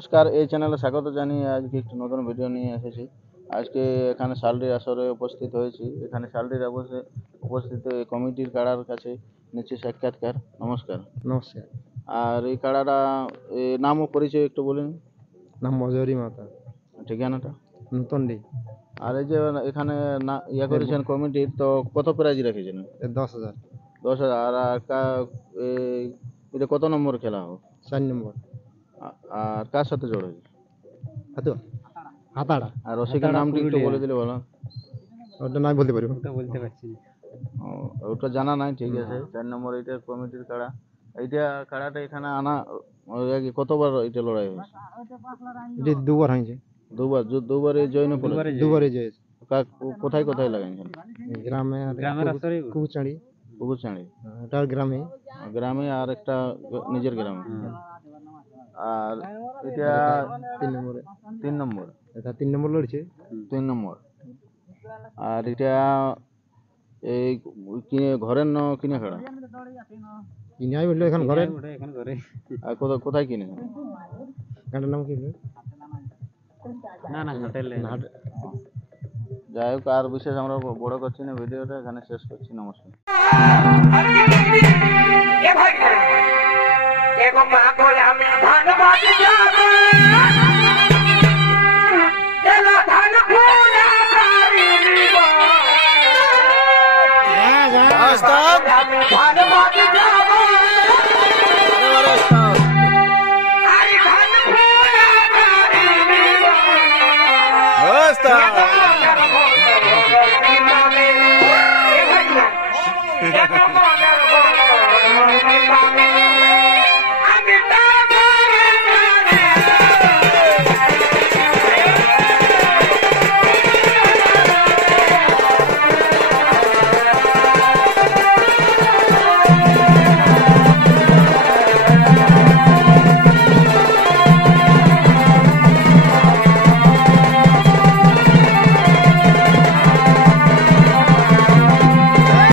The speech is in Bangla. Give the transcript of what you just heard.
নমস্কার, এই চ্যানেলে স্বাগত জানিয়ে আজকে একটি নতুন ভিডিও নিয়ে এসেছি। আজকে এখানে শালডির আসরে উপস্থিত হয়েছি। এখানে শালডির উপস্থিত কমিটির কাড়ার কাছে নিচ্ছি সাক্ষাৎকার। নমস্কার। নমস্কার। আর এই কাড়াটা নাম ও পরিচয় একটু বলুন। নাম মজহরি মাতা, ঠিকানাটা। নতুনডি। আর এই যে এখানে করেছেন কমিটির, তো কত প্রাইজ রেখেছেন? 10,000। 10,000। আর এটা কত নম্বর খেলা হোক? 4 নম্বর। আর কার সাথে জড় হয়েছে? হাতাড়া। আর রসিকের নামটি একটু বলে দিলে ভালো। ওটা নাই বলতে পারবো, ওটা বলতে পারছি না। ওটা জানা নাই, ঠিক আছে। 4 নম্বর এটা কমিটির কাড়া। এইটা কাড়াটা এখানে আনা কতবার এটা লড়াই হয়েছে? এটা দুবার হয়েছে। দুবারে জয়েন পড়ে। দুবারে জয়েছে। কোথায় কোথায় লাগাইছেন? গ্রামে আর কুকুরচাঁড়ি। পুকুরচাঁড়ি ওটা গ্রামে। গ্রামে আর একটা নিজের গ্রামে। আর এটা 3 নম্বরে। 3 নম্বর। এটা 3 নম্বর লড়ছে। 3 নম্বর। আর এটা এই ঘরের কিনে খাড়া? কিনে আই বললো এখন ঘরে। আর কোথায় কিনে? গানটার নাম কি? না হোটেলে। যাই হোক, আর বিশেষ আমরা বড় করছি না, ভিডিওটা এখানে শেষ করছি। নমস্কার।